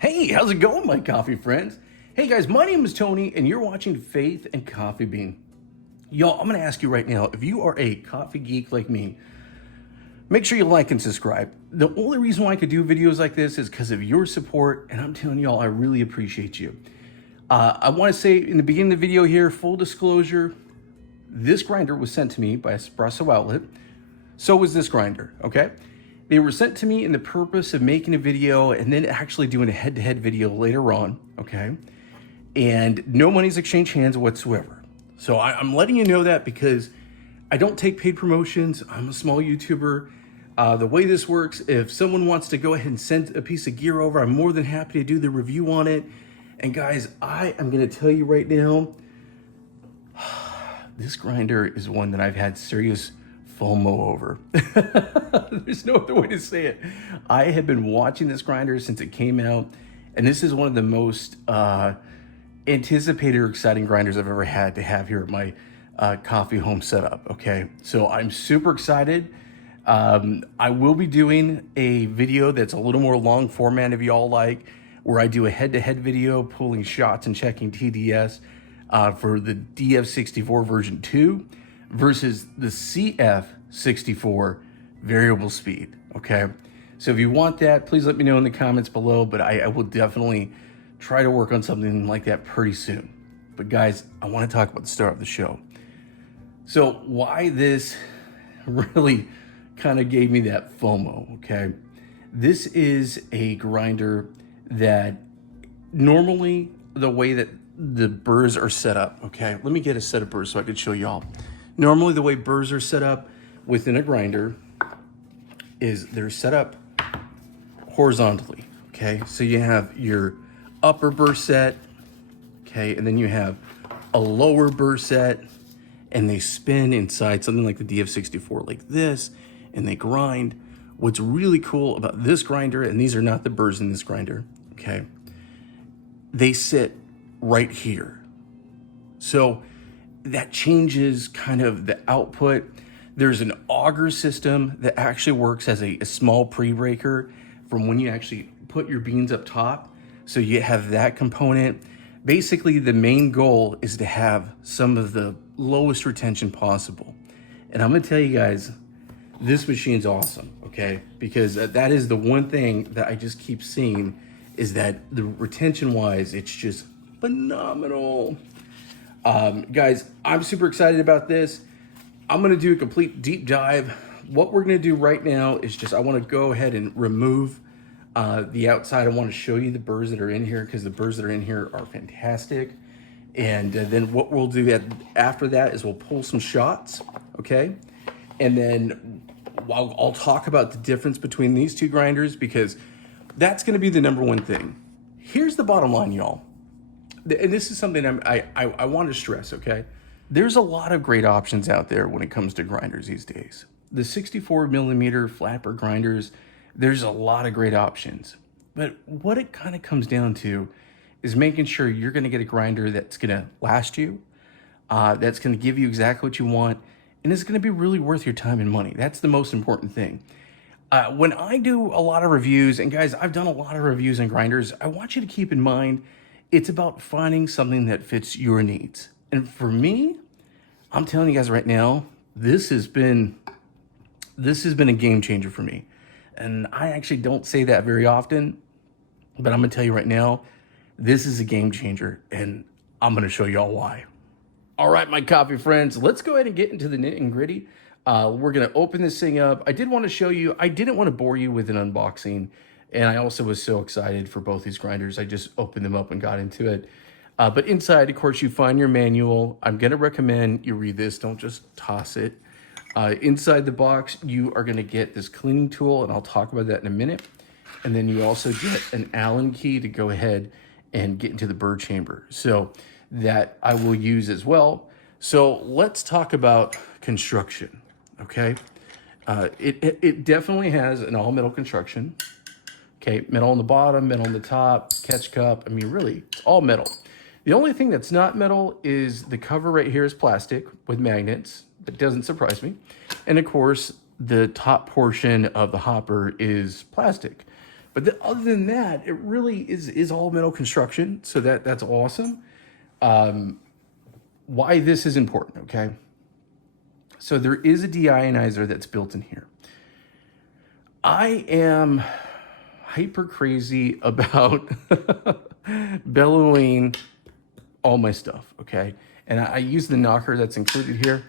Hey, how's it going, my coffee friends? Hey guys, my name is Tony, and you're watching Faith and Coffee Bean. Y'all, I'm gonna ask you right now, if you are a coffee geek like me, make sure you like and subscribe. The only reason why I could do videos like this is because of your support, and I'm telling y'all, I really appreciate you. I wanna say in the beginning of the video here, full disclosure, this grinder was sent to me by Espresso Outlet. So was this grinder, okay? They were sent to me in the purpose of making a video and then actually doing a head-to-head video later on, okay? And no money's exchanged hands whatsoever. So I'm letting you know that because I don't take paid promotions. I'm a small YouTuber. The way this works, if someone wants to go ahead and send a piece of gear over, I'm more than happy to do the review on it. And guys, I am gonna tell you right now, this grinder is one that I've had serious FOMO over. There's no other way to say it. I have been watching this grinder since it came out, and this is one of the most anticipated or exciting grinders I've ever had to have here at my coffee home setup, okay? So I'm super excited. I will be doing a video that's a little more long format if y'all like, where I do a head-to-head video pulling shots and checking TDS for the DF64 version 2 versus the CF64 variable speed, okay? So if you want that, please let me know in the comments below, but I will definitely try to work on something like that pretty soon. But guys, I want to talk about the start of the show. So why this really kind of gave me that FOMO, okay? This is a grinder that normally the way that the burrs are set up, okay? Let me get a set of burrs so I can show y'all. Normally the way burrs are set up within a grinder is they're set up horizontally, okay? So you have your upper burr set, okay? And then you have a lower burr set, and they spin inside something like the DF64 like this, and they grind. What's really cool about this grinder, and these are not the burrs in this grinder, okay? They sit right here. So that changes kind of the output. There's an auger system that actually works as a small pre-breaker from when you actually put your beans up top. So you have that component. Basically, the main goal is to have some of the lowest retention possible. And I'm gonna tell you guys, this machine's awesome, okay? Because that is the one thing that I just keep seeing is that the retention-wise, it's just phenomenal. Guys, I'm super excited about this. I'm gonna do a complete deep dive. What we're gonna do right now is just, I wanna go ahead and remove the outside. I wanna show you the burrs that are in here because the burrs that are in here are fantastic. And then what we'll do after that is we'll pull some shots, okay? And then I'll talk about the difference between these two grinders because that's gonna be the number one thing. Here's the bottom line, y'all. And this is something I want to stress, okay? There's a lot of great options out there when it comes to grinders these days. The 64 millimeter flat burr grinders, there's a lot of great options. But what it kind of comes down to is making sure you're gonna get a grinder that's gonna last you, that's gonna give you exactly what you want, and it's gonna be really worth your time and money. That's the most important thing. When I do a lot of reviews, and guys, I've done a lot of reviews on grinders, I want you to keep in mind, it's about finding something that fits your needs. And for me, I'm telling you guys right now, this has been a game changer for me. And I actually don't say that very often, but I'm gonna tell you right now, this is a game changer, and I'm gonna show y'all why. All right, my coffee friends, let's go ahead and get into the nitty and gritty. We're gonna open this thing up. I did want to show you, I didn't want to bore you with an unboxing, and I also was so excited for both these grinders. I just opened them up and got into it. But inside, of course, you find your manual. I'm gonna recommend you read this, don't just toss it. Inside the box, you are gonna get this cleaning tool, and I'll talk about that in a minute. And then you also get an Allen key to go ahead and get into the burr chamber. So that I will use as well. So let's talk about construction, okay? It definitely has an all metal construction. Okay, metal on the bottom, metal on the top, catch cup. I mean, really, it's all metal. The only thing that's not metal is the cover right here is plastic with magnets. That doesn't surprise me. And of course, the top portion of the hopper is plastic. But other than that, it really is all metal construction. So that's awesome. Why this is important, okay? So there is a deionizer that's built in here. I am hyper crazy about bellowing all my stuff, okay? And I use the knocker that's included here.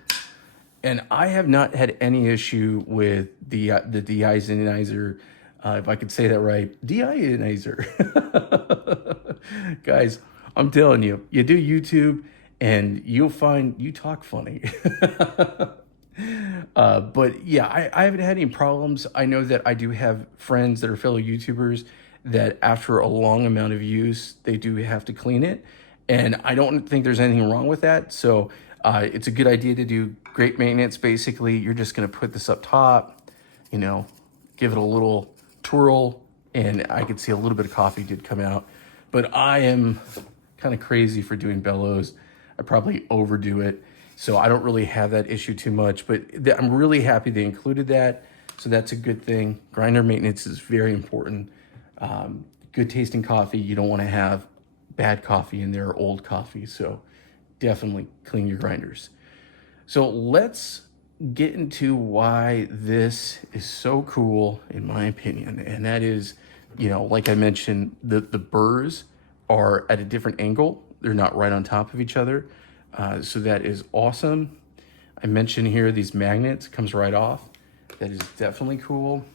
And I have not had any issue with the deionizer, if I could say that right, deionizer. Guys, I'm telling you, you do YouTube and you'll find you talk funny. But yeah, I haven't had any problems. I know that I do have friends that are fellow YouTubers that after a long amount of use, they do have to clean it. And I don't think there's anything wrong with that. So it's a good idea to do great maintenance. Basically, you're just going to put this up top, you know, give it a little twirl, and I could see a little bit of coffee did come out. But I am kind of crazy for doing bellows. I probably overdo it. So I don't really have that issue too much, but I'm really happy they included that. So that's a good thing. Grinder maintenance is very important. Good tasting coffee. You don't want to have bad coffee in there or old coffee. So definitely clean your grinders. So let's get into why this is so cool, in my opinion. And that is, you know, like I mentioned, the burrs are at a different angle. They're not right on top of each other. So that is awesome. I mentioned here these magnets, comes right off. That is definitely cool.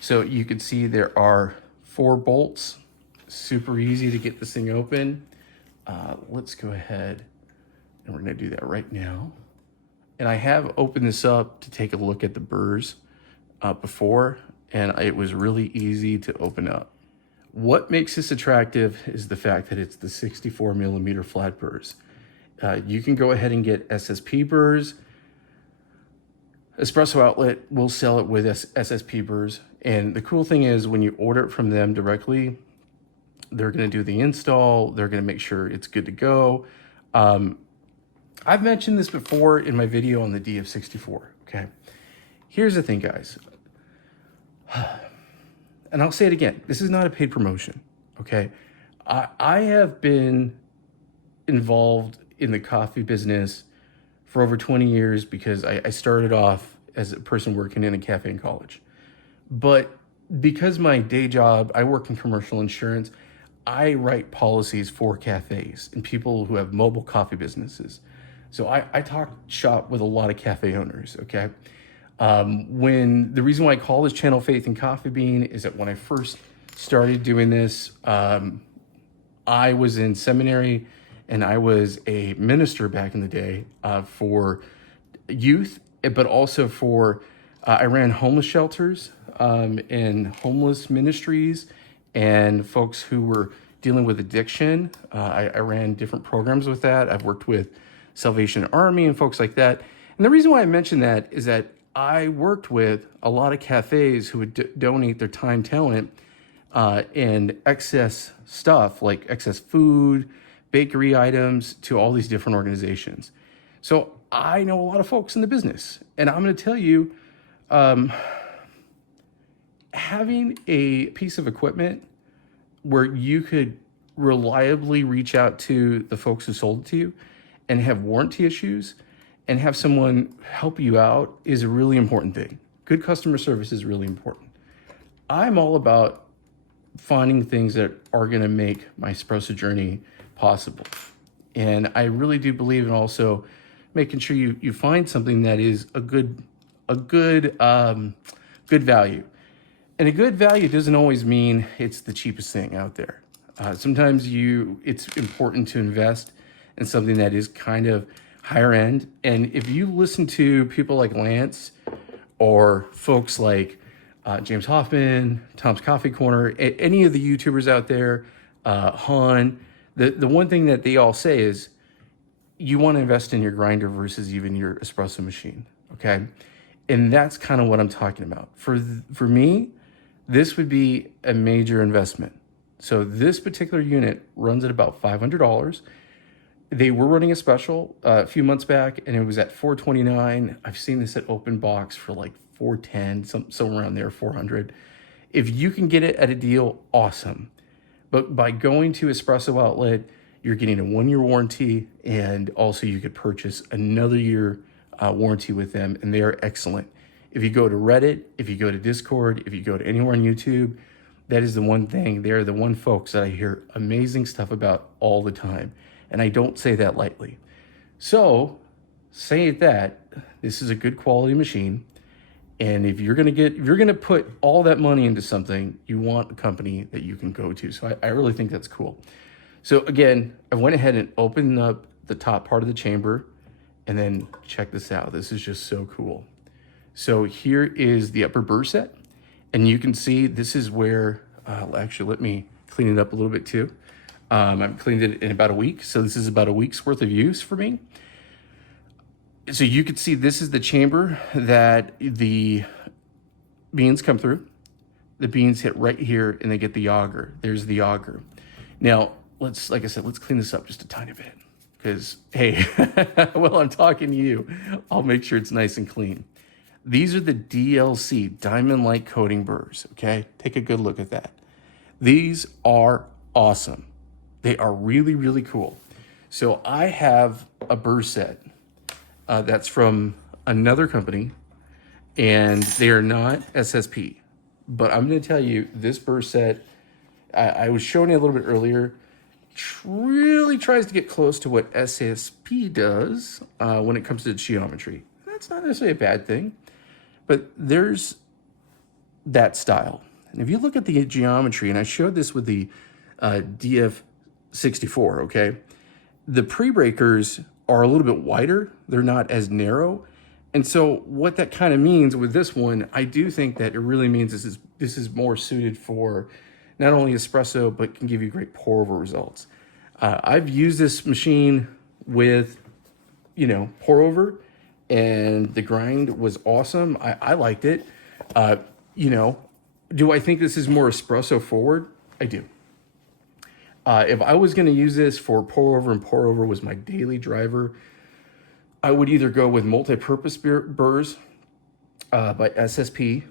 So you can see there are 4 bolts. Super easy to get this thing open. Let's go ahead and we're gonna do that right now. And I have opened this up to take a look at the burrs before, and it was really easy to open up. What makes this attractive is the fact that it's the 64 millimeter flat burrs. You can go ahead and get SSP burrs. Espresso Outlet will sell it with SSP burrs. And the cool thing is when you order it from them directly, they're going to do the install. They're going to make sure it's good to go. I've mentioned this before in my video on the DF64. Okay. Here's the thing, guys. And I'll say it again. This is not a paid promotion. Okay. I have been involved in the coffee business for over 20 years because I started off as a person working in a cafe in college. But because my day job, I work in commercial insurance, I write policies for cafes and people who have mobile coffee businesses. So I talk shop with a lot of cafe owners, okay? When the reason why I call this channel Faith in Coffee Bean is that when I first started doing this, I was in seminary and I was a minister back in the day for youth, but also for, I ran homeless shelters and homeless ministries and folks who were dealing with addiction. I ran different programs with that. I've worked with Salvation Army and folks like that. And the reason why I mention that is that I worked with a lot of cafes who would donate their time, talent, and excess stuff like excess food, bakery items to all these different organizations. So I know a lot of folks in the business, and I'm going to tell you, having a piece of equipment where you could reliably reach out to the folks who sold it to you and have warranty issues and have someone help you out is a really important thing. Good customer service is really important. I'm all about finding things that are going to make my espresso journey possible. And I really do believe in also making sure you find something that is a good value. And a good value doesn't always mean it's the cheapest thing out there. Sometimes it's important to invest in something that is kind of higher end. And if you listen to people like Lance or folks like James Hoffman, Tom's Coffee Corner, any of the YouTubers out there, Han, the one thing that they all say is you want to invest in your grinder versus even your espresso machine, okay? And that's kind of what I'm talking about. For me, this would be a major investment. So this particular unit runs at about $500. They were running a special a few months back, and it was at $429. I've seen this at open box for like $410, somewhere around there, $400. If you can get it at a deal, awesome. But by going to Espresso Outlet, you're getting a 1-year warranty, and also you could purchase another year warranty with them, and they are excellent. If you go to Reddit, if you go to Discord, if you go to anywhere on YouTube, that is the one thing. They're the one folks that I hear amazing stuff about all the time, and I don't say that lightly. So, saying that, this is a good quality machine. And if you're gonna put all that money into something, you want a company that you can go to. So I really think that's cool. So again, I went ahead and opened up the top part of the chamber, and then check this out. This is just so cool. So here is the upper burr set, and you can see this is where, actually let me clean it up a little bit too. I've cleaned it in about a week. So this is about a week's worth of use for me. So you can see this is the chamber that the beans come through. The beans hit right here and they get the auger. There's the auger. Now, like I said, let's clean this up just a tiny bit because, hey, while I'm talking to you, I'll make sure it's nice and clean. These are the DLC, Diamond Light Coating burrs, okay? Take a good look at that. These are awesome. They are really, really cool. So I have a burr set. That's from another company, and they are not SSP. But I'm going to tell you, this burr set, I was showing you a little bit earlier, really tries to get close to what SSP does when it comes to geometry. That's not necessarily a bad thing, but there's that style. And if you look at the geometry, and I showed this with the DF64, okay? The pre-breakers are a little bit wider. They're not as narrow. And so what that kind of means with this one, I do think that it really means this is more suited for not only espresso, but can give you great pour over results. I've used this machine with, pour over, and the grind was awesome. I liked it. Do I think this is more espresso forward? I do. If I was going to use this for pour over was my daily driver, I would either go with multi-purpose burrs by SSP,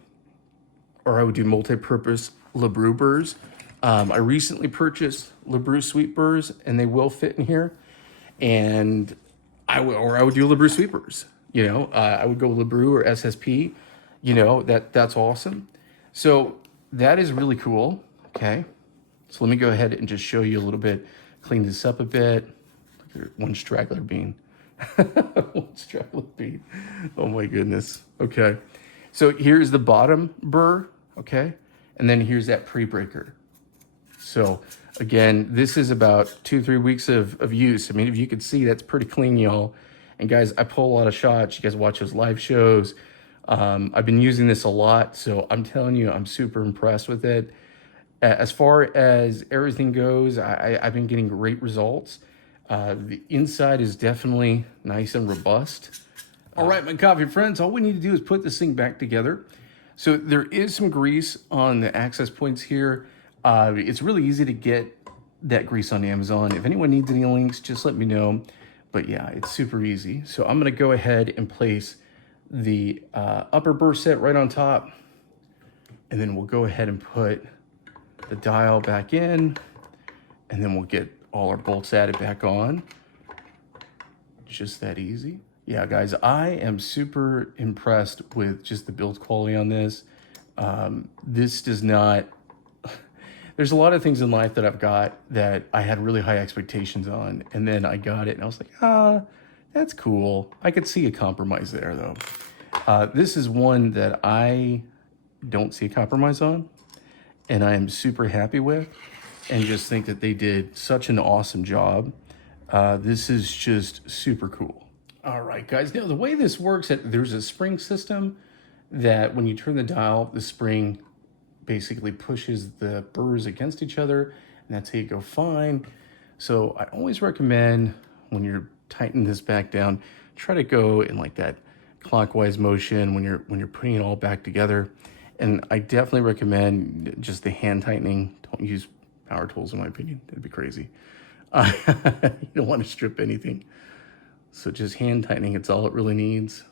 or I would do multi-purpose LeBrew burrs. I recently purchased LeBrew sweet burrs, and they will fit in here. And I would do LeBrew sweet burrs. I would go LeBrew or SSP. That's awesome. So that is really cool. Okay. So let me go ahead and just show you a little bit, clean this up a bit. One straggler bean. One straggler bean. Oh my goodness. Okay. So here's the bottom burr, okay? And then here's that pre-breaker. So again, this is about 2-3 weeks of use. I mean, if you can see, that's pretty clean, y'all. And guys, I pull a lot of shots. You guys watch those live shows. I've been using this a lot, so I'm telling you, I'm super impressed with it. As far as everything goes, I've been getting great results. The inside is definitely nice and robust. All right, my coffee friends, all we need to do is put this thing back together. So there is some grease on the access points here. It's really easy to get that grease on Amazon. If anyone needs any links, just let me know. But yeah, it's super easy. So I'm gonna go ahead and place the upper burr set right on top. And then we'll go ahead and put the dial back in, and then we'll get all our bolts added back on. Just that easy. Yeah, guys, I am super impressed with just the build quality on this. This does not, there's a lot of things in life that I've got that I had really high expectations on, and then I got it and I was like, that's cool. I could see a compromise there though. This is one that I don't see a compromise on, and I am super happy with, and just think that they did such an awesome job. This is just super cool. All right, guys, now the way this works, there's a spring system that when you turn the dial, the spring basically pushes the burrs against each other, and that's how you go fine. So I always recommend when you're tightening this back down, try to go in like that clockwise motion when you're putting it all back together. And I definitely recommend just the hand tightening. Don't use power tools, in my opinion. That'd be crazy. You don't want to strip anything. So just hand tightening, it's all it really needs.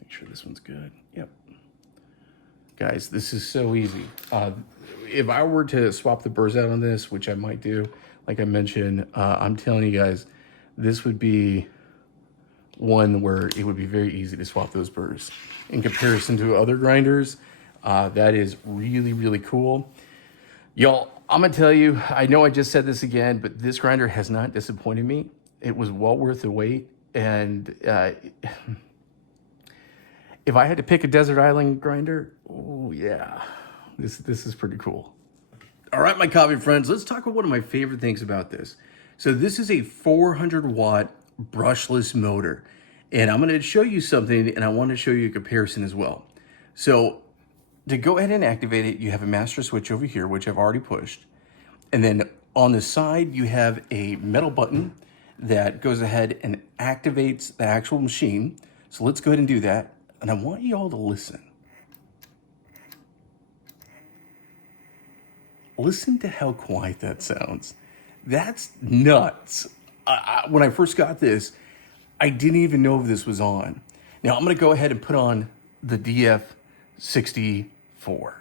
Make sure this one's good. Yep. Guys, this is so easy. If I were to swap the burrs out on this, which I might do, like I mentioned, I'm telling you guys, this would be one where it would be very easy to swap those burrs. In comparison to other grinders, that is really, really cool. Y'all, I'm gonna tell you, I know I just said this again, but this grinder has not disappointed me. It was well worth the wait. And if I had to pick a desert island grinder, oh yeah, this is pretty cool. All right, my coffee friends, let's talk about one of my favorite things about this. So this is a 400 watt brushless motor, and I'm gonna show you something, and I want to show you a comparison as well. So to go ahead and activate it, you have a master switch over here, which I've already pushed. And then on the side, you have a metal button that goes ahead and activates the actual machine. So let's go ahead and do that. And I want you all to listen. Listen to how quiet that sounds. That's nuts. When I first got this, I didn't even know if this was on. Now I'm gonna go ahead and put on the DF64.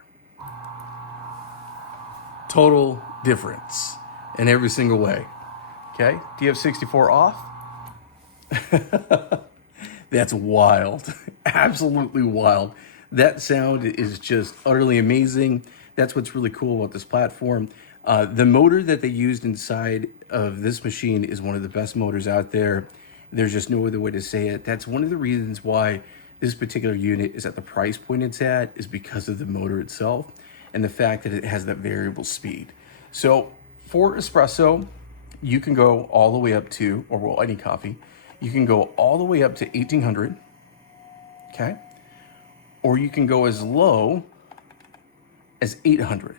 Total difference in every single way. Okay, DF64 off. That's wild, absolutely wild. That sound is just utterly amazing. That's what's really cool about this platform. The motor that they used inside of this machine is one of the best motors out there. There's just no other way to say it. That's one of the reasons why this particular unit is at the price point it's at, is because of the motor itself and the fact that it has that variable speed. So for espresso, you can go all the way up to, or well, any coffee, you can go all the way up to 1800, okay? Or you can go as low as 800.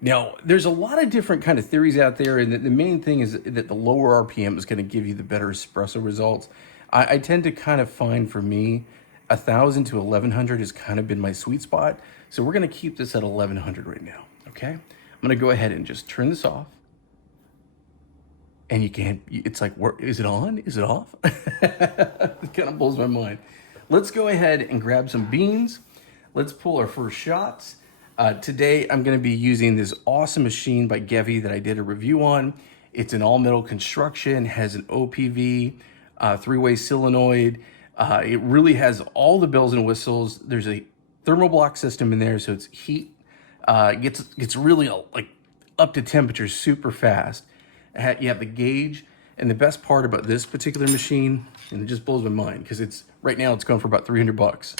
Now, there's a lot of different kind of theories out there, and the main thing is that the lower RPM is gonna give you the better espresso results. I tend to kind of find, for me, 1000 to 1100 has kind of been my sweet spot. So we're gonna keep this at 1100 right now, okay? I'm gonna go ahead and just turn this off. And you can't, it's like, is it on? Is it off? It kind of blows my mind. Let's go ahead and grab some beans. Let's pull our first shots. Today, I'm gonna be using this awesome machine by Gevi that I did a review on. It's an all metal construction, has an OPV, three-way solenoid. It really has all the bells and whistles. There's a thermal block system in there, so it's heat. Gets really like up to temperature super fast. You have the gauge, and the best part about this particular machine, and it just blows my mind, because it's right now it's going for about 300 bucks.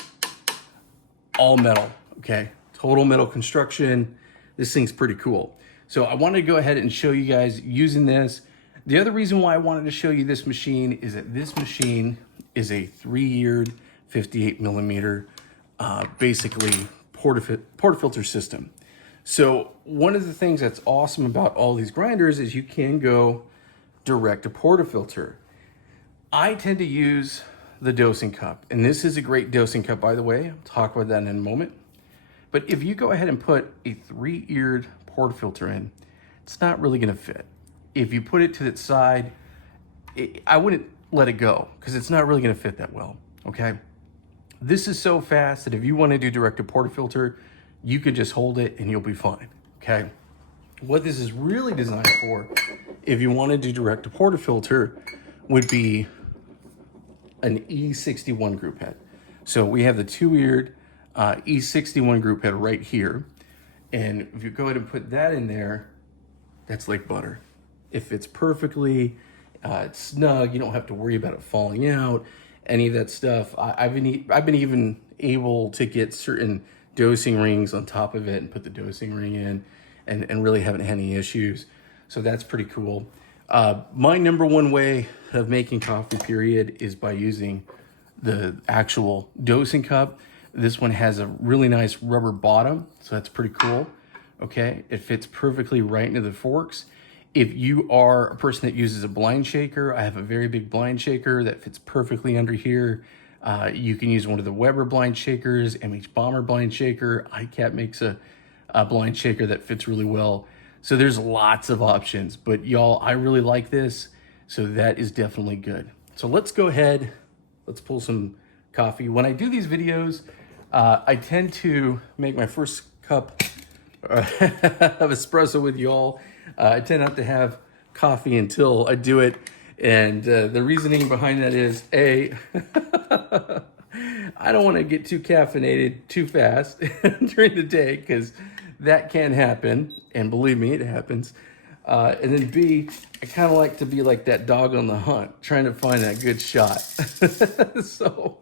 All metal, okay? Total metal construction. This thing's pretty cool. So I wanted to go ahead and show you guys using this. The other reason why I wanted to show you this machine is that this machine is a 3-yeared 58 millimeter, basically portafilter system. So one of the things that's awesome about all these grinders is you can go direct to portafilter. I tend to use the dosing cup, and this is a great dosing cup, by the way. I'll talk about that in a moment. But if you go ahead and put a 3-eared portafilter in, it's not really gonna fit. If you put it to the side, I wouldn't let it go, because it's not really gonna fit that well, okay? This is so fast that if you wanna do direct to portafilter, you could just hold it and you'll be fine, okay? What this is really designed for, if you wanna do direct to portafilter, would be an E61 group head. So we have the 2-eared E61 group head right here. And if you go ahead and put that in there, that's like butter. It fits perfectly, it's snug, you don't have to worry about it falling out, any of that stuff. I've been even able to get certain dosing rings on top of it and put the dosing ring in and really haven't had any issues. So that's pretty cool. My number one way of making coffee, period, is by using the actual dosing cup. This one has a really nice rubber bottom, so that's pretty cool. Okay, it fits perfectly right into the forks. If you are a person that uses a blind shaker, I have a very big blind shaker that fits perfectly under here. You can use one of the Weber blind shakers, MH Bomber blind shaker. iCat makes a blind shaker that fits really well. So there's lots of options, but y'all, I really like this, so that is definitely good. So let's go ahead, let's pull some coffee. When I do these videos, I tend to make my first cup of espresso with y'all. I tend not to have coffee until I do it. And the reasoning behind that is, A, I don't want to get too caffeinated too fast during the day, because that can happen. And believe me, it happens. And then B, I kind of like to be like that dog on the hunt, trying to find that good shot. So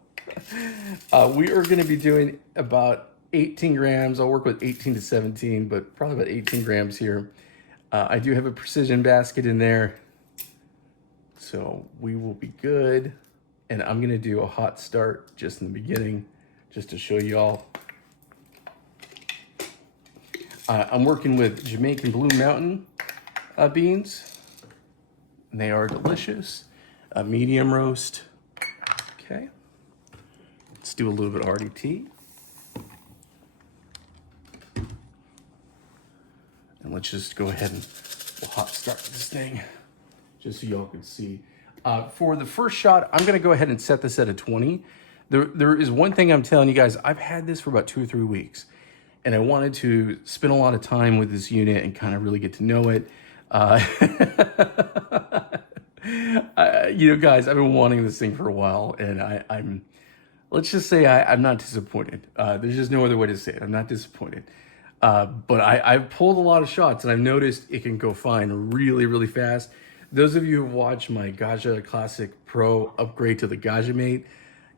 we are going to be doing about 18 grams. I'll work with 18 to 17, but probably about 18 grams here. I do have a precision basket in there, so we will be good. And I'm going to do a hot start just in the beginning, just to show y'all. I'm working with Jamaican Blue Mountain beans. And they are delicious. A medium roast. Okay. Let's do a little bit of RDT. And let's just go ahead and we'll hot start this thing, just so y'all can see. For the first shot, I'm gonna go ahead and set this at a 20. There is one thing I'm telling you guys, I've had this for about 2 or 3 weeks, and I wanted to spend a lot of time with this unit and kind of really get to know it. You know, guys, I've been wanting this thing for a while, and I'm let's just say I'm not disappointed. There's just no other way to say it. I'm not disappointed. But I've pulled a lot of shots, and I've noticed it can go fine really, really fast. Those of you who watch my Gaja Classic Pro upgrade to the Gaja Mate,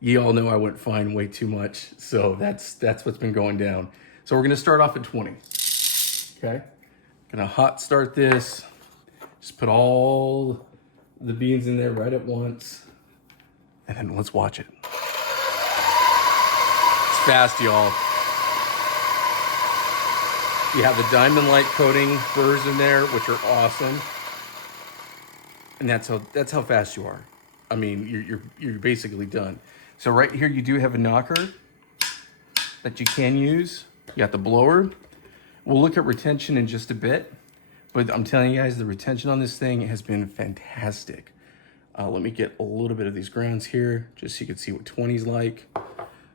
you all know I went fine way too much. So that's what's been going down. So we're gonna start off at 20. Okay, gonna hot start this. Just put all the beans in there right at once, and then let's watch it. It's fast, y'all. You have the diamond light coating burrs in there, which are awesome. And that's how fast you are. I mean, you're basically done. So right here, you do have a knocker that you can use. You got the blower. We'll look at retention in just a bit, but I'm telling you guys, the retention on this thing has been fantastic. Let me get a little bit of these grounds here, just so you can see what 20's like.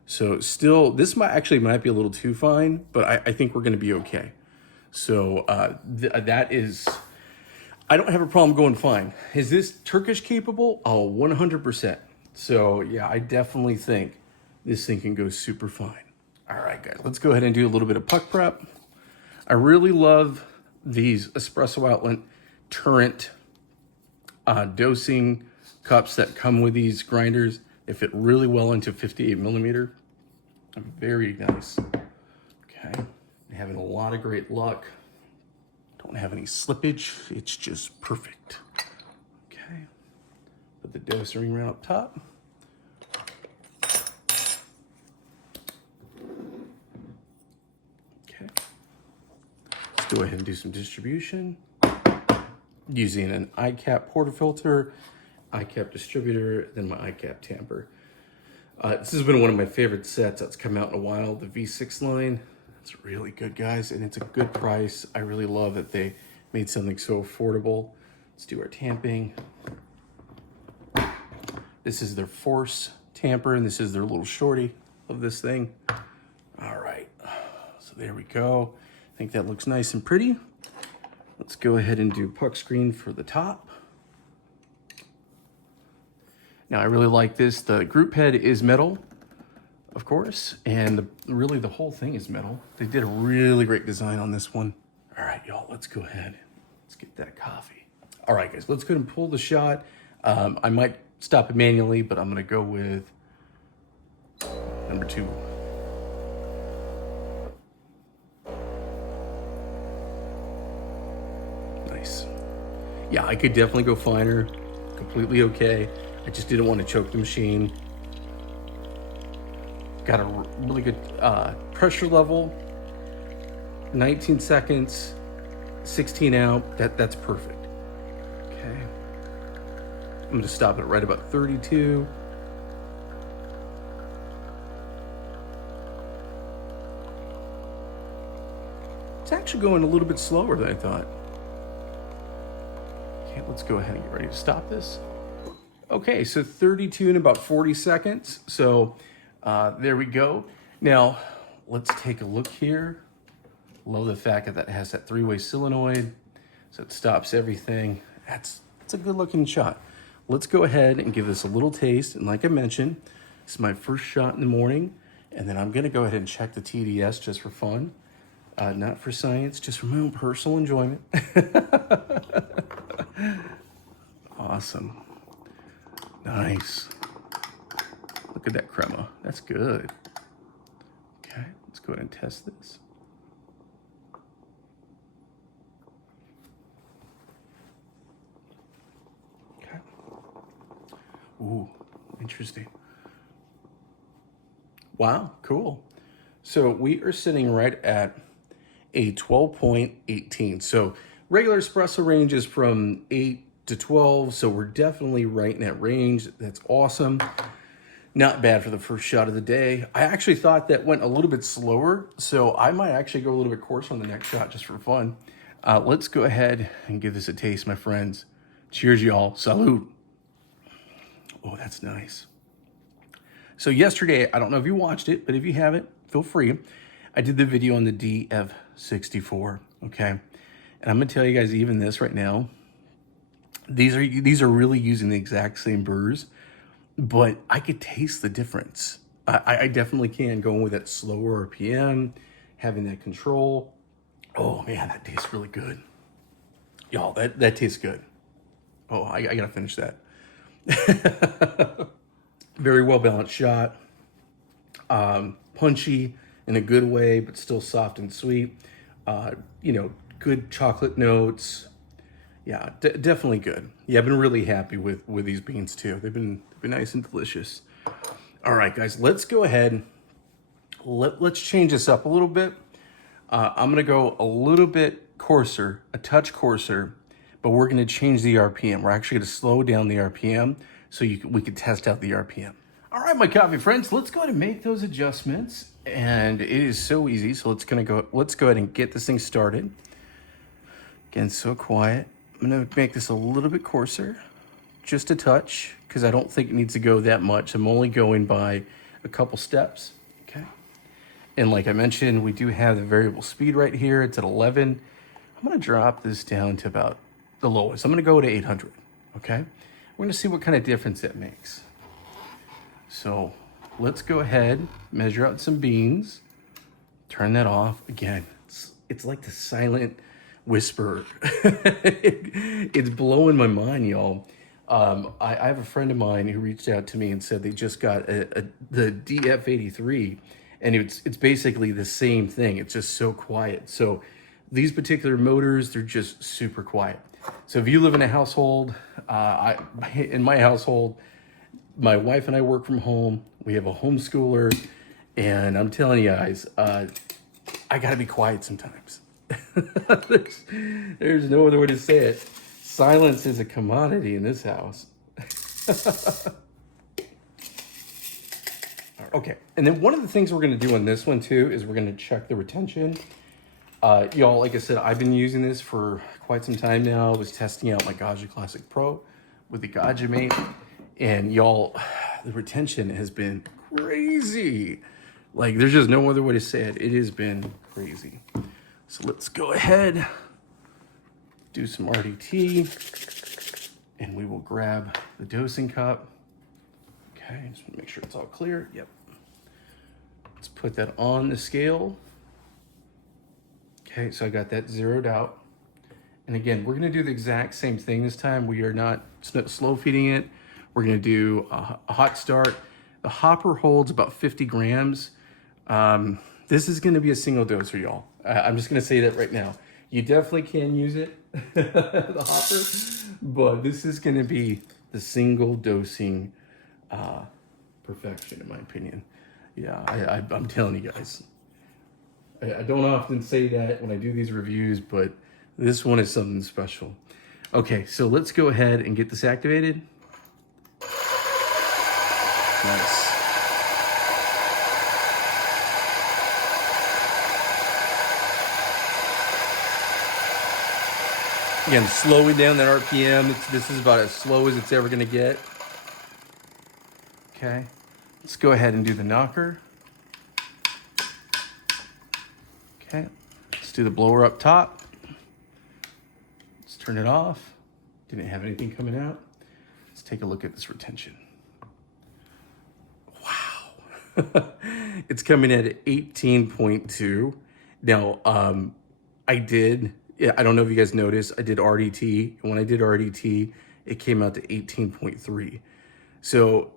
So still, this might be a little too fine, but I think we're gonna be okay. So that is, I don't have a problem going fine. Is this Turkish capable? Oh, 100%. So yeah, I definitely think this thing can go super fine. All right, guys, let's go ahead and do a little bit of puck prep. I really love these Espresso Outlet Turret dosing cups that come with these grinders. They fit really well into 58 millimeter. Very nice. Okay, having a lot of great luck. Don't have any slippage. It's just perfect. Okay, put the doser ring right up top. Okay, let's go ahead and do some distribution using an iCap portafilter, iCap distributor, then my iCap tamper. This has been one of my favorite sets that's come out in a while, the V6 line. It's really good, guys, and it's a good price. I really love that they made something so affordable. Let's do our tamping. This is their Force tamper, and this is their little shorty of this thing. All right, so there we go. I think that looks nice and pretty. Let's go ahead and do puck screen for the top. Now, I really like this. The group head is metal, of course, and really the whole thing is metal. They did a really great design on this one. All right, y'all, let's go ahead. Let's get that coffee. All right, guys, let's go ahead and pull the shot. I might stop it manually, but I'm gonna go with number 2. Nice. Yeah, I could definitely go finer, completely okay. I just didn't want to choke the machine. Got a really good pressure level. 19 seconds, 16 out. That's perfect. Okay. I'm gonna stop it right about 32. It's actually going a little bit slower than I thought. Okay, let's go ahead and get ready to stop this. Okay, so 32 in about 40 seconds. So there we go. Now, let's take a look here. Love the fact that that has that three-way solenoid, so it stops everything. That's a good looking shot. Let's go ahead and give this a little taste. And like I mentioned, this is my first shot in the morning, and then I'm gonna go ahead and check the TDS just for fun, not for science, just for my own personal enjoyment. Awesome. Nice. Look at that crema. That's good. Okay, let's go ahead and test this. Okay. Ooh, interesting. Wow, cool. So we are sitting right at a 12.18. So regular espresso range is from 8 to 12. So we're definitely right in that range. That's awesome. Not bad for the first shot of the day. I actually thought that went a little bit slower, so I might actually go a little bit coarser on the next shot just for fun. Let's go ahead and give this a taste, my friends. Cheers, y'all. Salud. Oh, that's nice. So yesterday, I don't know if you watched it, but if you haven't, feel free. I did the video on the DF64, okay? And I'm gonna tell you guys even this right now. These are really using the exact same burrs, but I could taste the difference. I definitely can, going with that slower RPM, having that control. Oh man, that tastes really good. Y'all, that tastes good. Oh, I gotta finish that. Very well balanced shot. Punchy in a good way, but still soft and sweet. You know, good chocolate notes. Yeah, definitely good. Yeah, I've been really happy with these beans too. They've been nice and delicious. All right, guys, let's go ahead. Let's change this up a little bit. I'm gonna go a little bit coarser, a touch coarser, but we're gonna change the RPM. We're actually gonna slow down the RPM so we can test out the RPM. All right, my coffee friends, let's go ahead and make those adjustments. And it is so easy. So let's go ahead and get this thing started. Again, so quiet. I'm gonna make this a little bit coarser, just a touch, because I don't think it needs to go that much. I'm only going by a couple steps, okay? And like I mentioned, we do have the variable speed right here. It's at 11. I'm gonna drop this down to about the lowest. I'm gonna go to 800, okay? We're gonna see what kind of difference that makes. So let's go ahead, measure out some beans, turn that off. Again, it's like the silent whisper. It's blowing my mind, y'all. I have a friend of mine who reached out to me and said they just got the DF83, and it's basically the same thing. It's just so quiet. So these particular motors, they're just super quiet. So if you live in a household, in my household, my wife and I work from home. We have a homeschooler, and I'm telling you guys, I gotta be quiet sometimes. There's no other way to say it. Silence is a commodity in this house. Okay, and then one of the things we're gonna do on this one too is we're gonna check the retention. Y'all, like I said, I've been using this for quite some time now. I was testing out my Gaja Classic Pro with the Gaja Mate, and y'all, the retention has been crazy. Like, there's just no other way to say it. It has been crazy. So let's go ahead, do some RDT, and we will grab the dosing cup. Okay, just make sure it's all clear. Yep. Let's put that on the scale. Okay, so I got that zeroed out. And again, we're gonna do the exact same thing this time. We are not slow feeding it. We're gonna do a hot start. The hopper holds about 50 grams. This is gonna be a single doser, y'all. I'm just gonna say that right now. You definitely can use it, the hopper, but this is gonna be the single dosing perfection, in my opinion. Yeah, I'm telling you guys. I don't often say that when I do these reviews, but this one is something special. Okay, so let's go ahead and get this activated. Nice. Again, slowing down that RPM. This is about as slow as it's ever gonna get. Okay, let's go ahead and do the knocker. Okay, let's do the blower up top. Let's turn it off. Didn't have anything coming out. Let's take a look at this retention. Wow. It's coming at 18.2. Now, I don't know if you guys noticed, I did RDT. And when I did RDT, it came out to 18.3. So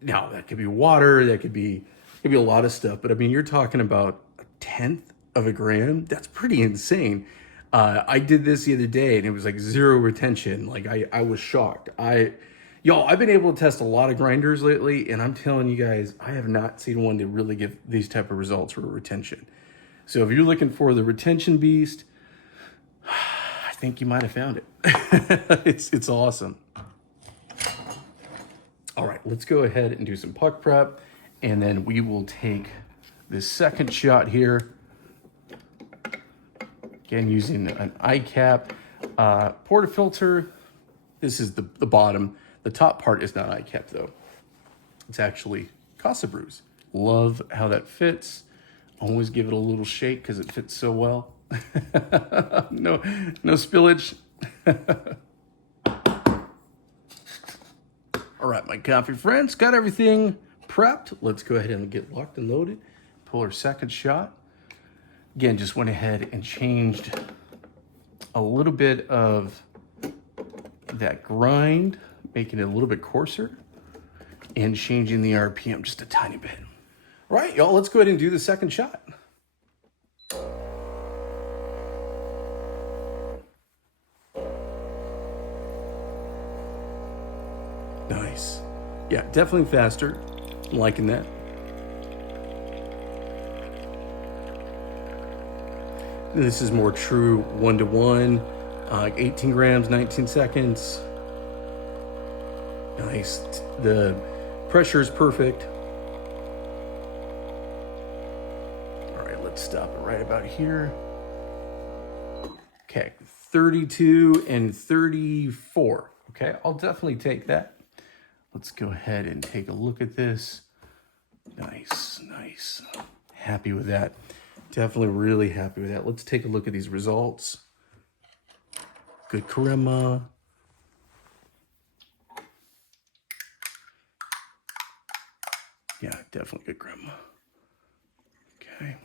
now that could be water, that could be a lot of stuff. But I mean, you're talking about a 1/10 of a gram. That's pretty insane. I did this the other day and it was like 0 retention. Like I was shocked. Y'all, I've been able to test a lot of grinders lately, and I'm telling you guys, I have not seen one to really give these type of results for retention. So if you're looking for the retention beast, I think you might have found it. It's awesome. All right, let's go ahead and do some puck prep, and then we will take this second shot here. Again, using an eye cap. Portafilter, this is the bottom. The top part is not eye cap though. It's actually Casa Brews. Love how that fits. Always give it a little shake because it fits so well. No spillage. All right, my coffee friends, got everything prepped. Let's go ahead and get locked and loaded. Pull our second shot. Again, just went ahead and changed a little bit of that grind, making it a little bit coarser, and changing the RPM just a tiny bit. All right, y'all, let's go ahead and do the second shot. Nice. Yeah, definitely faster. I'm liking that. This is more true 1-to-1, 18 grams, 19 seconds. Nice. The pressure is perfect. All right, let's stop it right about here. Okay, 32 and 34. Okay, I'll definitely take that. Let's go ahead and take a look at this. Nice, nice. Happy with that. Definitely really happy with that. Let's take a look at these results. Good crema. Yeah, definitely good crema. Okay.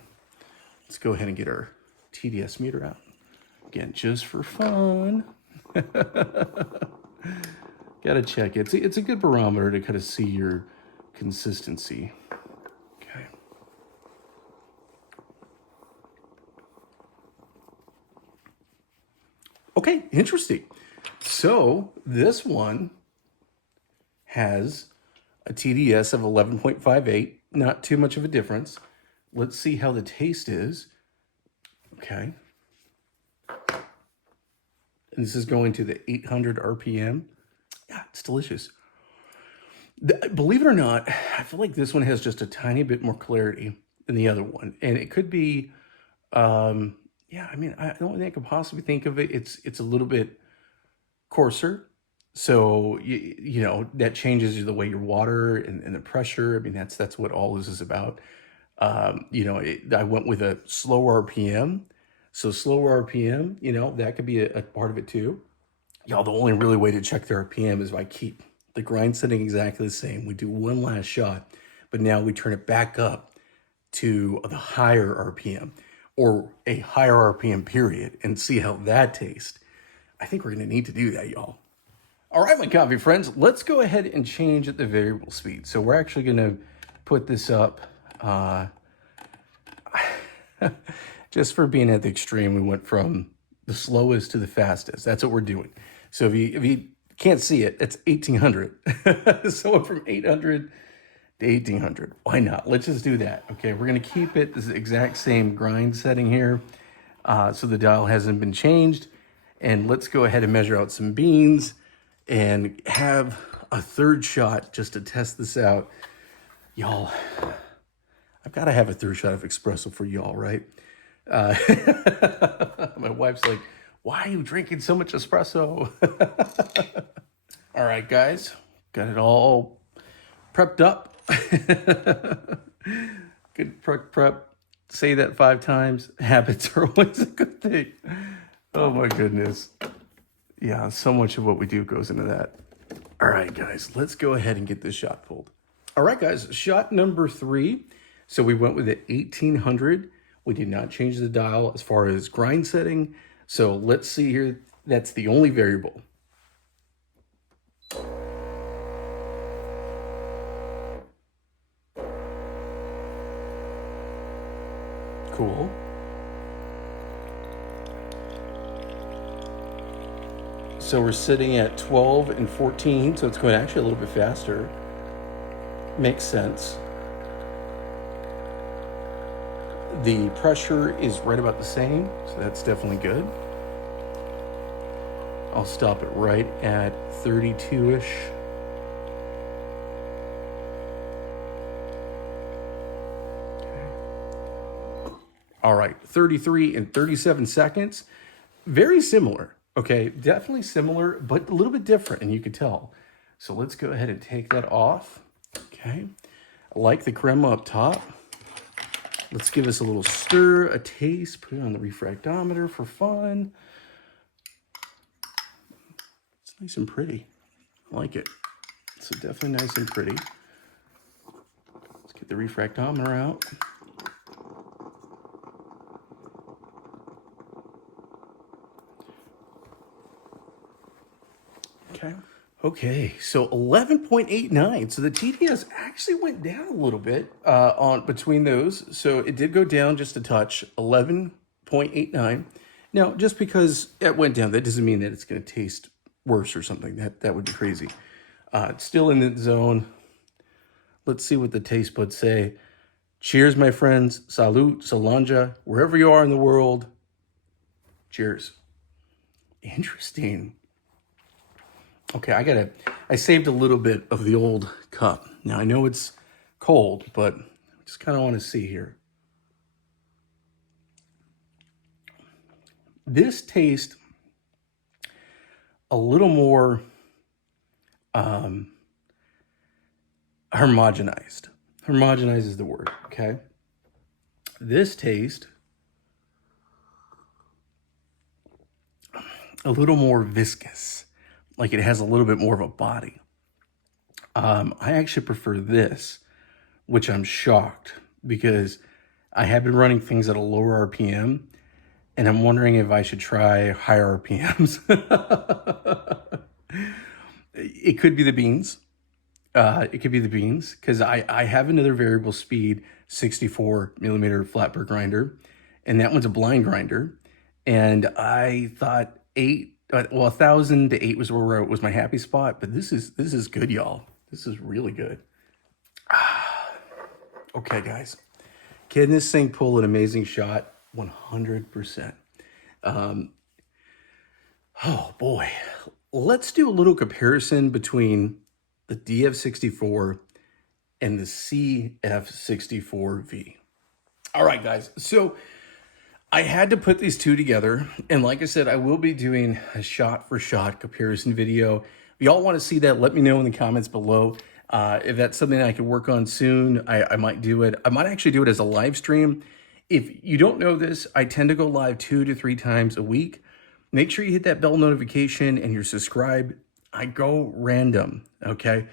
Let's go ahead and get our TDS meter out. Again, just for fun. Gotta check it. It's a good barometer to kind of see your consistency. Okay. Okay, interesting. So this one has a TDS of 11.58, not too much of a difference. Let's see how the taste is. Okay. And this is going to the 800 RPM. Yeah, it's delicious. Believe it or not, I feel like this one has just a tiny bit more clarity than the other one. And it could be, yeah, I mean, I don't think I could possibly think of it. It's a little bit coarser. So, you know, that changes the way your water and the pressure. I mean, that's what all this is about. You know, I went with a slower RPM. So slower RPM, you know, that could be a part of it too. Y'all, the only really way to check the RPM is if I keep the grind setting exactly the same. We do one last shot, but now we turn it back up to the higher RPM or a higher RPM period and see how that tastes. I think we're going to need to do that, y'all. All right, my coffee friends, let's go ahead and change at the variable speed. So we're actually going to put this up. Just for being at the extreme, we went from the slowest to the fastest. That's what we're doing. So if you can't see it, it's 1800. So from 800 to 1800. Why not? Let's just do that. Okay, we're going to keep it this exact same grind setting here. So the dial hasn't been changed. And let's go ahead and measure out some beans and have a third shot just to test this out. Y'all, I've got to have a third shot of espresso for y'all, right? My wife's like, why are you drinking so much espresso? All right, guys, got it all prepped up. Good prep. say that 5 times. Habits are always a good thing. Oh my goodness. Yeah, so much of what we do goes into that. All right, guys, let's go ahead and get this shot pulled. All right, guys, shot number 3. So we went with the 1800. We did not change the dial as far as grind setting. So let's see here. That's the only variable. Cool. So we're sitting at 12 and 14, so it's going actually a little bit faster. Makes sense. The pressure is right about the same, so that's definitely good. I'll stop it right at 32-ish. All right, 33 and 37 seconds. Very similar, okay? Definitely similar, but a little bit different, and you can tell. So let's go ahead and take that off, okay? I like the crema up top. Let's give us a little stir, a taste, put it on the refractometer for fun. It's nice and pretty. I like it. So definitely nice and pretty. Let's get the refractometer out. Okay, so 11.89. So the TDS actually went down a little bit on between those. So it did go down just a touch, 11.89. Now, just because it went down, that doesn't mean that it's going to taste worse or something. That would be crazy. It's still in the zone. Let's see what the taste buds say. Cheers, my friends. Salut, Salanja, wherever you are in the world. Cheers. Interesting. Okay, I saved a little bit of the old cup. Now, I know it's cold, but I just kind of want to see here. This tastes a little more homogenized. Homogenized is the word, okay? This tastes a little more viscous. Like it has a little bit more of a body. I actually prefer this, which I'm shocked because I have been running things at a lower RPM and I'm wondering if I should try higher RPMs. It could be the beans. It could be the beans because I have another variable speed 64 millimeter flat burr grinder, and that one's a blind grinder. And I thought 1,000 to 8 was my happy spot, but this is good, y'all. This is really good. Okay, guys, can this thing pull an amazing shot? 100%. Oh boy, let's do a little comparison between the DF64 and the CF64V. All right, guys, so I had to put these two together, and like I said, I will be doing a shot-for-shot comparison video. If y'all want to see that, let me know in the comments below. If that's something I can work on soon, I might do it. I might actually do it as a live stream. If you don't know this, I tend to go live 2 to 3 times a week. Make sure you hit that bell notification and you're subscribed. I go random, okay?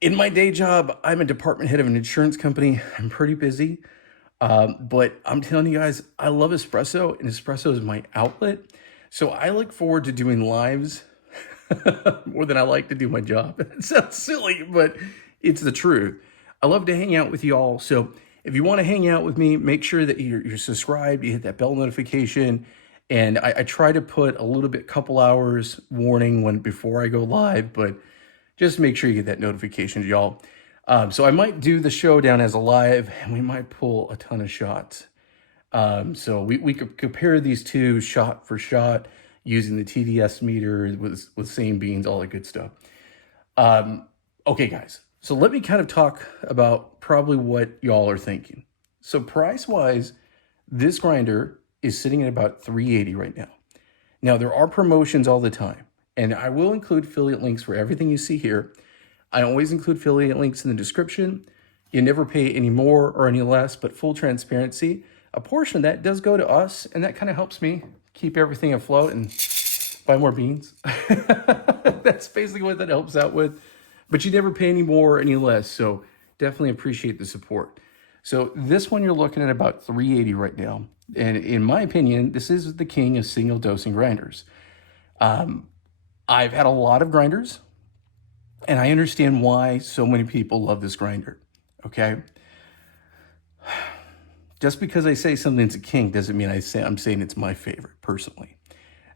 In my day job, I'm a department head of an insurance company. I'm pretty busy. But I'm telling you guys, I love Espresso, and Espresso is my outlet. So I look forward to doing lives more than I like to do my job. It sounds silly, but it's the truth. I love to hang out with y'all. So if you want to hang out with me, make sure that you're subscribed, you hit that bell notification. And I try to put a little bit, couple hours warning before I go live, but just make sure you get that notification, y'all. So I might do the showdown as a live, and we might pull a ton of shots. So we could compare these two shot for shot using the TDS meter with same beans, all that good stuff. Okay, guys. So let me kind of talk about probably what y'all are thinking. So price-wise, this grinder is sitting at about $380 right now. Now, there are promotions all the time, and I will include affiliate links for everything you see here. I always include affiliate links in the description. You never pay any more or any less, but full transparency. A portion of that does go to us, and that kind of helps me keep everything afloat and buy more beans. That's basically what that helps out with. But you never pay any more or any less, so definitely appreciate the support. So this one you're looking at about $380 right now. And in my opinion, this is the king of single dosing grinders. I've had a lot of grinders, and I understand why so many people love this grinder, okay? Just because I say something's a king doesn't mean I'm saying it's my favorite personally.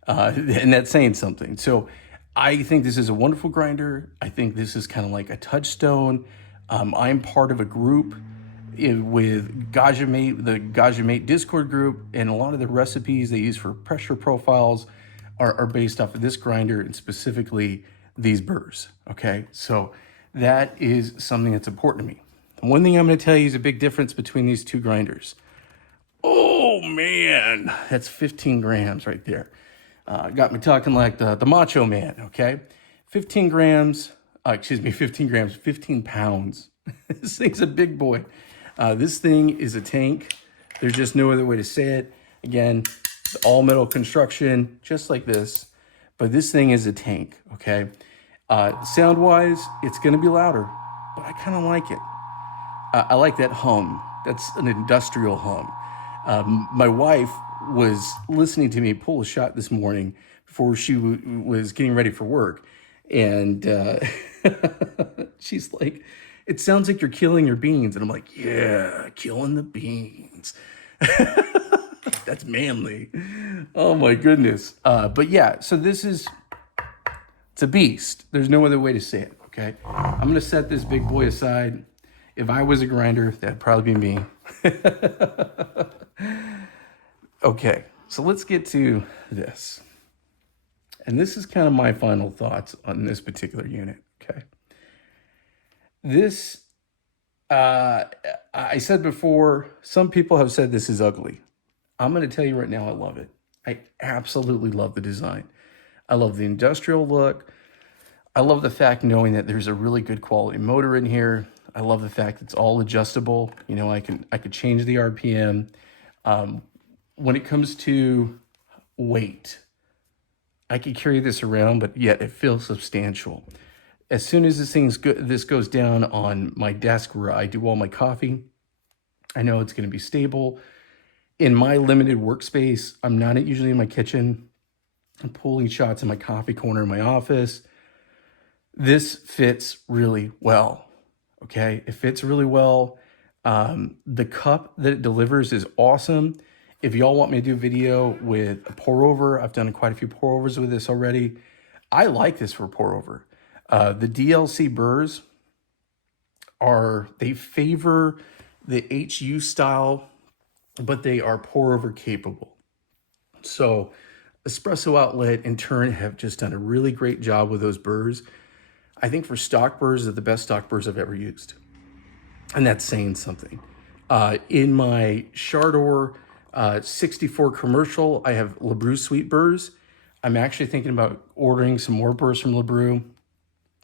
And that's saying something. So I think this is a wonderful grinder. I think this is kind of like a touchstone. I'm part of a group with Gajamate, the Gajamate Discord group, and a lot of the recipes they use for pressure profiles are based off of this grinder and specifically these burrs, okay? So that is something that's important to me. One thing I'm gonna tell you is a big difference between these two grinders. Oh man, that's 15 grams right there. Got me talking like the macho man, okay? 15 grams, 15 pounds. This thing's a big boy. This thing is a tank. There's just no other way to say it. Again, all metal construction, just like this, but this thing is a tank, okay? Sound-wise, it's gonna be louder, but I kind of like it. I like that hum. That's an industrial hum. My wife was listening to me pull a shot this morning before she was getting ready for work. And she's like, it sounds like you're killing your beans. And I'm like, yeah, killing the beans. That's manly. Oh my goodness. But yeah, so it's a beast. There's no other way to say it, okay? I'm gonna set this big boy aside. If I was a grinder, that'd probably be me. Okay, so let's get to this. And this is kind of my final thoughts on this particular unit, okay? This, I said before, some people have said this is ugly. I'm gonna tell you right now, I love it. I absolutely love the design. I love the industrial look. I love the fact knowing that there's a really good quality motor in here. I love the fact it's all adjustable. You know, I could change the RPM. When it comes to weight, I could carry this around, but yet it feels substantial. As soon as this goes down on my desk where I do all my coffee, I know it's going to be stable. In my limited workspace, I'm not usually in my kitchen. I'm pulling shots in my coffee corner in my office. This fits really well, okay? It fits really well. The cup that it delivers is awesome. If y'all want me to do a video with a pour over, I've done quite a few pour overs with this already. I like this for pour over. The DLC burrs they favor the HU style, but they are pour over capable. So Espresso Outlet in turn have just done a really great job with those burrs. I think for stock burrs, they're the best stock burrs I've ever used. And that's saying something. In my Chardor 64 commercial, I have LeBrew sweet burrs. I'm actually thinking about ordering some more burrs from LeBrew.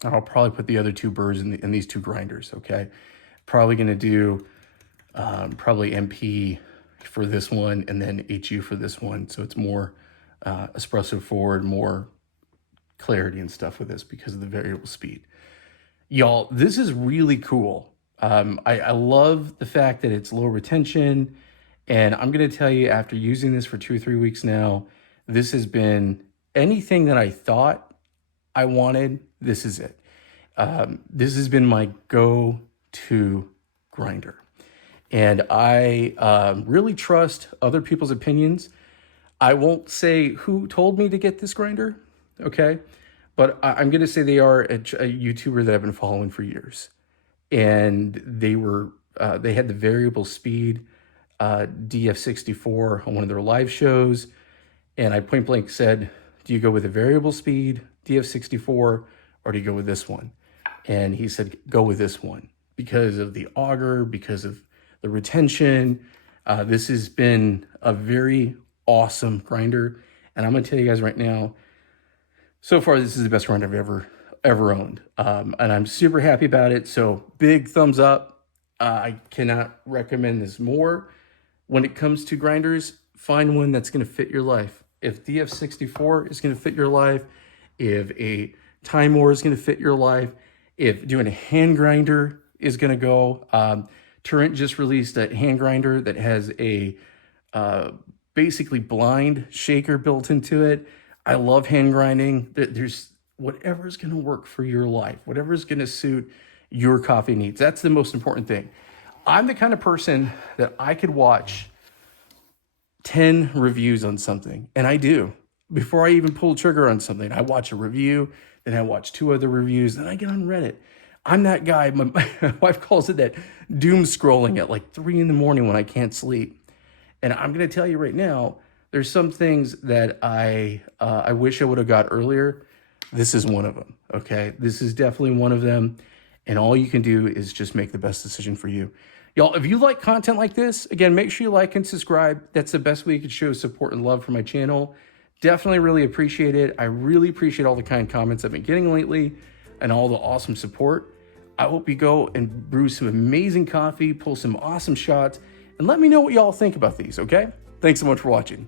I'll probably put the other two burrs in these two grinders, okay? Probably gonna do probably MP for this one and then HU for this one. So it's more espresso forward, more clarity and stuff with this because of the variable speed. Y'all, this is really cool. I love the fact that it's low retention. And I'm going to tell you, after using this for 2 or 3 weeks now, this has been anything that I thought I wanted. This is it. This has been my go-to grinder. And I really trust other people's opinions. I won't say who told me to get this grinder, okay? But I'm going to say they are a YouTuber that I've been following for years. And they had the variable speed DF64 on one of their live shows. And I point blank said, do you go with a variable speed DF64 or do you go with this one? And he said, go with this one because of the auger, because of the retention. This has been a very awesome grinder. And I'm going to tell you guys right now, so far, this is the best grinder I've ever owned. And I'm super happy about it. So big thumbs up. I cannot recommend this more. When it comes to grinders, find one that's going to fit your life. If DF64 is going to fit your life, if a Time War is going to fit your life, if doing a hand grinder is going to go, Turin just released a hand grinder that has a basically blind shaker built into it. I love hand grinding. There's whatever is going to work for your life, whatever is going to suit your coffee needs. That's the most important thing. I'm the kind of person that I could watch 10 reviews on something, and I do. Before I even pull trigger on something, I watch a review, then I watch 2 other reviews, then I get on Reddit. I'm that guy. My wife calls it that doom scrolling at like 3 in the morning when I can't sleep. And I'm going to tell you right now, there's some things that I wish I would have got earlier. This is one of them, okay? This is definitely one of them. And all you can do is just make the best decision for you. Y'all, if you like content like this, again, make sure you like and subscribe. That's the best way you can show support and love for my channel. Definitely really appreciate it. I really appreciate all the kind comments I've been getting lately and all the awesome support. I hope you go and brew some amazing coffee, pull some awesome shots, and let me know what y'all think about these, okay? Thanks so much for watching.